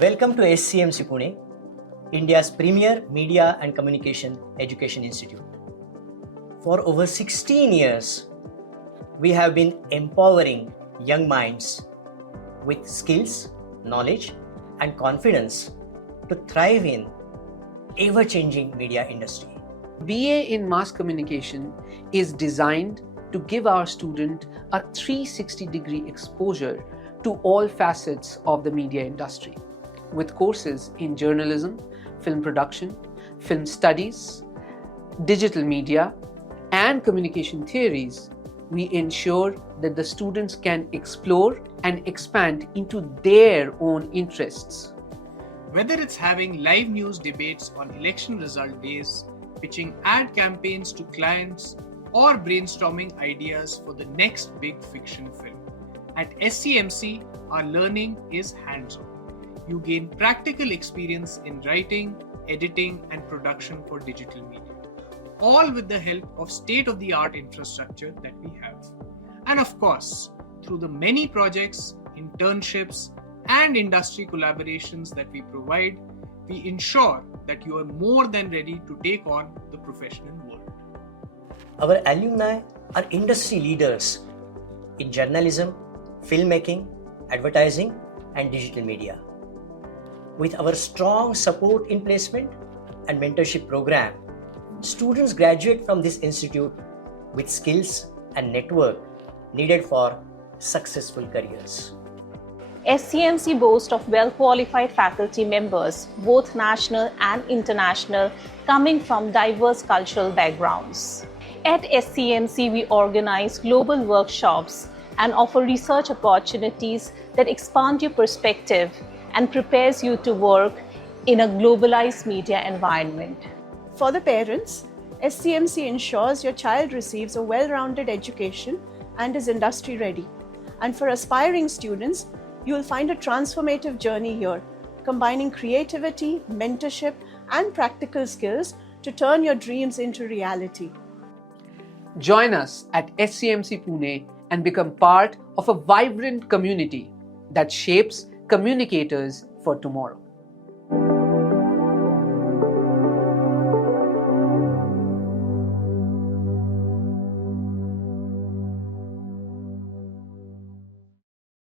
Welcome to SCMC Pune, India's premier media and communication education institute. For over 16 years, we have been empowering young minds with skills, knowledge, and confidence to thrive in ever-changing media industry. BA in Mass Communication is designed to give our student a 360-degree exposure to all facets of the media industry, with courses in journalism, film production, film studies, digital media, and communication theories. We ensure that the students can explore and expand into their own interests. Whether it's having live news debates on election result days, pitching ad campaigns to clients, or brainstorming ideas for the next big fiction film. At SCMC, our learning is hands-on. You gain practical experience in writing, editing, and production for digital media, all with the help of state-of-the-art infrastructure that we have. And of course, through the many projects, internships, and industry collaborations that we provide, we ensure that you are more than ready to take on the professional world. Our alumni are industry leaders in journalism, filmmaking, advertising, and digital media. With our strong support in placement and mentorship program, students graduate from this institute with skills and network needed for successful careers. SCMC boasts of well-qualified faculty members, both national and international, coming from diverse cultural backgrounds. At SCMC, we organize global workshops and offer research opportunities that expand your perspective and prepares you to work in a globalized media environment. For the parents, SCMC ensures your child receives a well-rounded education and is industry ready. And for aspiring students, you will find a transformative journey here, combining creativity, mentorship, and practical skills to turn your dreams into reality. Join us at SCMC Pune and become part of a vibrant community that shapes communicators for tomorrow.